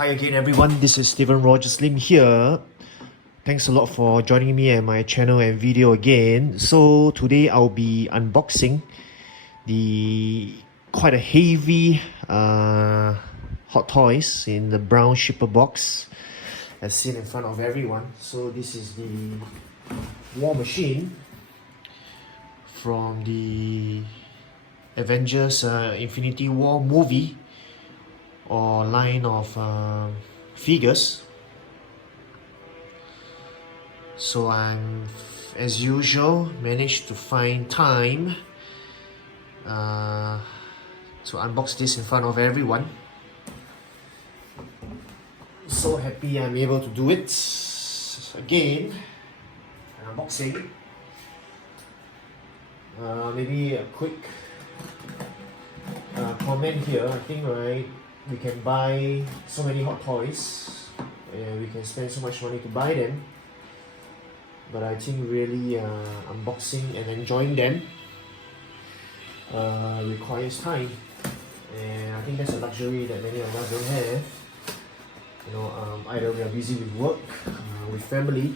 Hi again everyone, this is Stephen Rogers Lim here. Thanks a lot for joining me at my channel and video again. So today I'll be unboxing the quite a heavy Hot Toys in the brown shipper box as seen in front of everyone. So this is the War Machine from the Avengers Infinity War movie or line of figures. So I'm, as usual, managed to find time to unbox this in front of everyone. So happy I'm able to do it again. An unboxing. Maybe a quick comment here. I think we can buy so many Hot Toys and we can spend so much money to buy them, but I think really unboxing and enjoying them requires time, and I think that's a luxury that many of us don't have. You know, either we are busy with work, with family,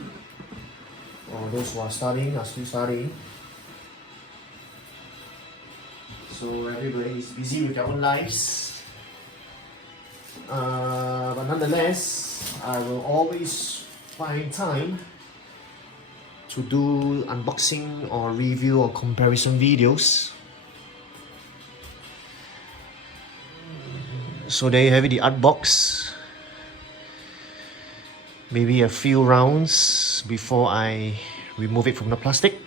or those who are studying are still studying. So everybody is busy with their own lives. But nonetheless, I will always find time to do unboxing or review or comparison videos. So there you have it, the art box. Maybe a few rounds before I remove it from the plastic.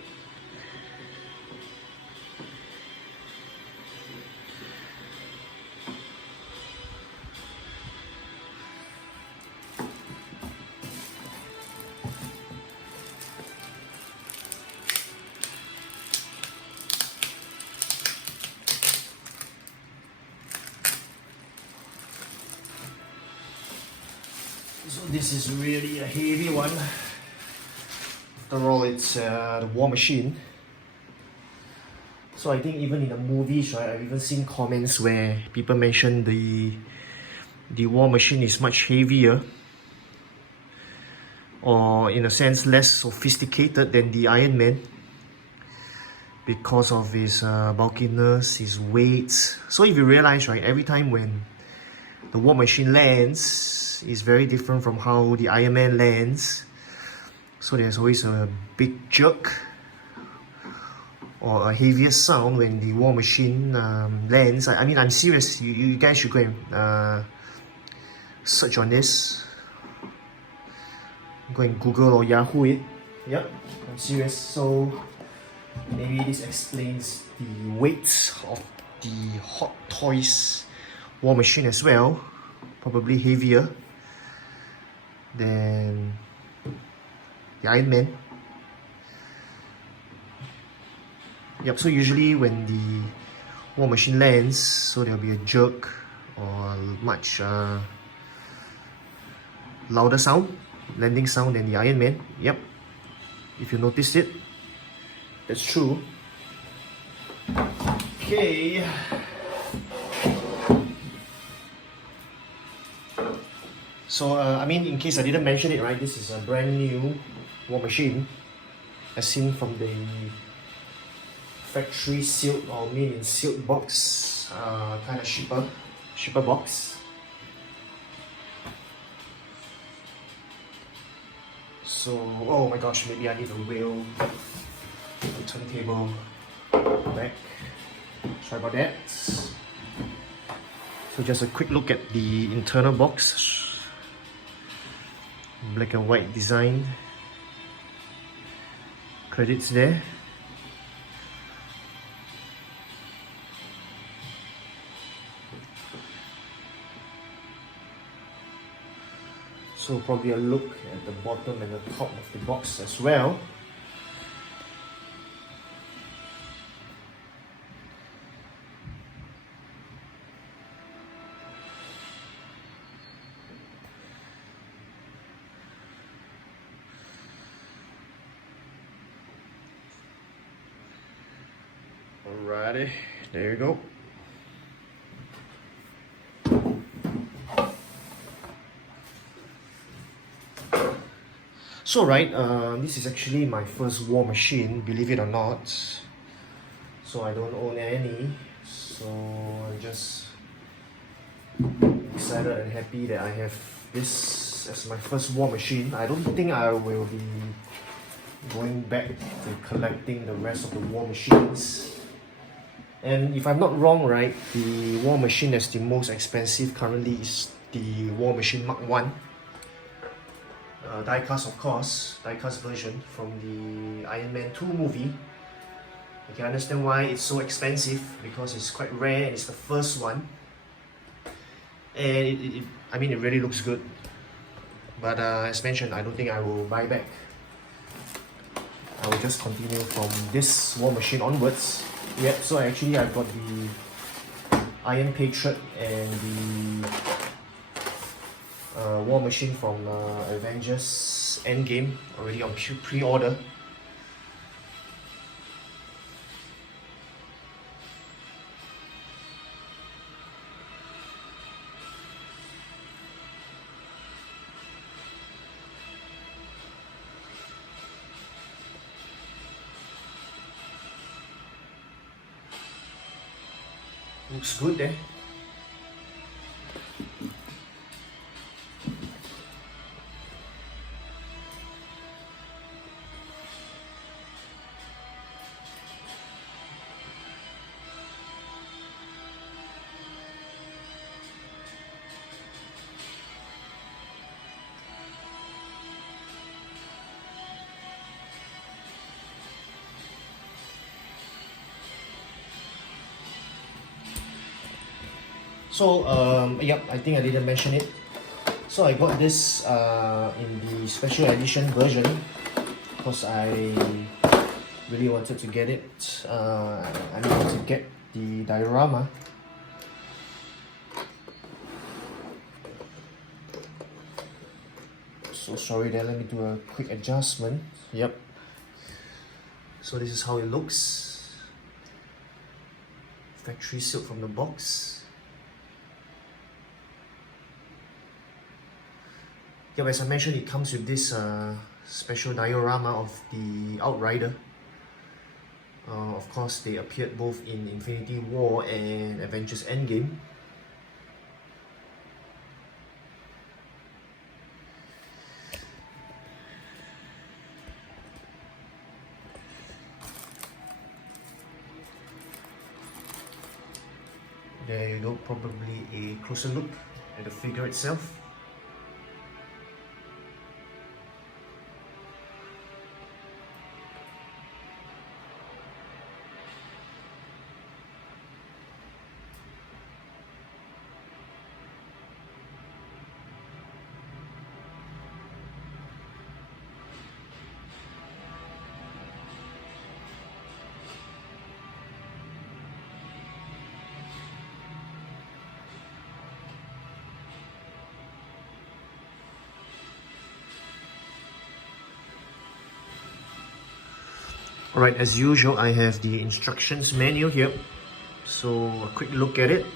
So this is really a heavy one. After all, it's the War Machine. So I think even in the movies, right, I've even seen comments where people mention the War Machine is much heavier, or in a sense less sophisticated than the Iron Man because of his bulkiness, his weight. So if you realize, right, every time when the War Machine lands is very different from how the Iron Man lands. So there's always a big jerk or a heavier sound when the War Machine lands. I mean, I'm serious. You guys should go and search on this. Go and Google or Yahoo it. Yep, I'm serious. So maybe this explains the weight of the Hot Toys War Machine as well. Probably heavier than the Iron Man. Yep, so usually when the War Machine lands, so there'll be a jerk or much louder sound, landing sound than the Iron Man. Yep, if you noticed it, that's true. Okay. So, I mean, in case I didn't mention it, right, this is a brand new War Machine, as seen from the factory sealed or made in sealed box, kind of shipper box. So, oh my gosh, maybe I need a wheel, a turntable back. Sorry about that. So just a quick look at the internal box. Black and white design, credits there. So probably a look at the bottom and the top of the box as well. Alrighty, there you go. So right, this is actually my first war machine, believe it or not. So I don't own any. So I'm just excited and happy that I have this as my first war machine. I don't think I will be going back to collecting the rest of the war machines. And if I'm not wrong, right, the war machine that's the most expensive currently is the War Machine Mark 1. Die-cast, of course, die-cast version from the Iron Man 2 movie. You can understand why it's so expensive, because it's quite rare and it's the first one. And I mean, it really looks good. But as mentioned, I don't think I will buy back. I will just continue from this war machine onwards. Yep, so I've got the Iron Patriot and the war machine from Avengers Endgame already on pre-order. Looks good there. So yep, I think I didn't mention it. So I got this in the special edition version because I really wanted to get it. I wanted to get the diorama. So sorry there, let me do a quick adjustment. Yep. So this is how it looks. Factory sealed from the box. Yeah, as I mentioned, it comes with this special diorama of the Outrider. Of course, they appeared both in Infinity War and Avengers Endgame. There you go, probably a closer look at the figure itself. Alright, as usual, I have the instructions manual here. So a quick look at it.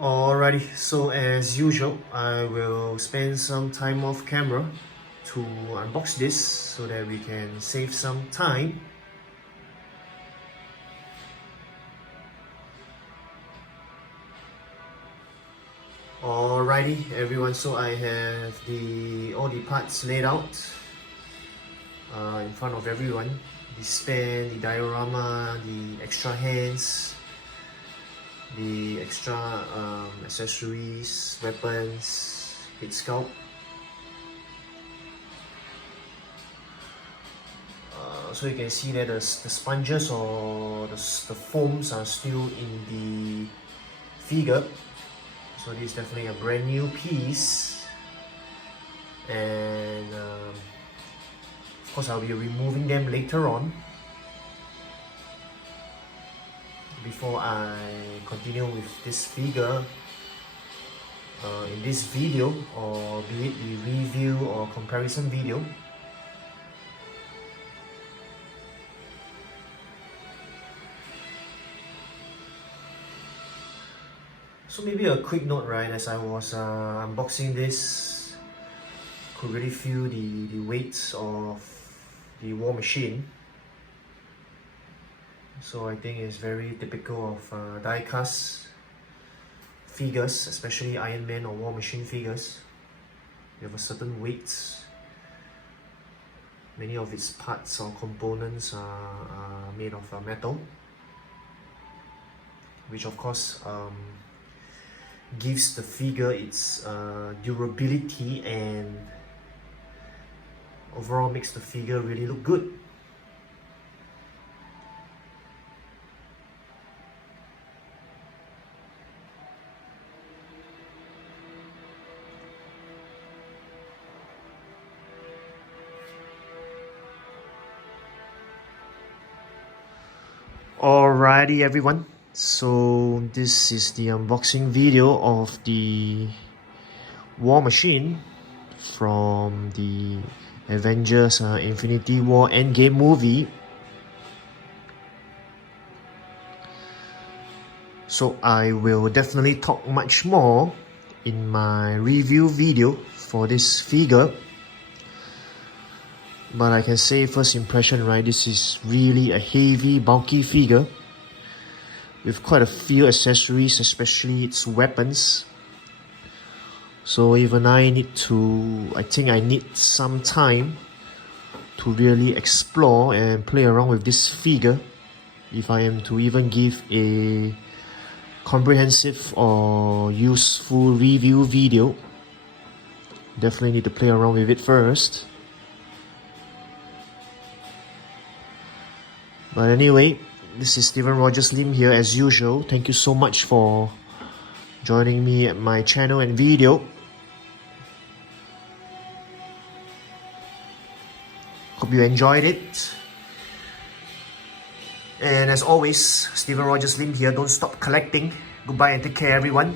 Alrighty, so as usual, I will spend some time off camera to unbox this so that we can save some time. Alrighty everyone, so I have all the parts laid out in front of everyone. The span, the diorama, the extra hands, the extra accessories, weapons, head sculpt. So you can see that the sponges or the foams are still in the figure. So this is definitely a brand new piece, and of course I'll be removing them later on before I continue with this figure in this video, or be it the review or comparison video. So maybe a quick note, right, as I was unboxing this, could really feel the weight of the War Machine. So I think it's very typical of die-cast figures, especially Iron Man or War Machine figures. They have a certain weight. Many of its parts or components are made of metal, which of course gives the figure its durability and overall makes the figure really look good. Alrighty everyone, so this is the unboxing video of the War Machine from the Avengers Infinity War Endgame movie. So I will definitely talk much more in my review video for this figure. But I can say first impression, right, this is really a heavy, bulky figure with quite a few accessories, especially its weapons. So even I think I need some time to really explore and play around with this figure if I am to even give a comprehensive or useful review video. Definitely need to play around with it first. But anyway, this is Steven Rogers Lim here as usual. Thank you so much for joining me at my channel and video. Hope you enjoyed it. And as always, Steven Rogers Lim here. Don't stop collecting. Goodbye and take care everyone.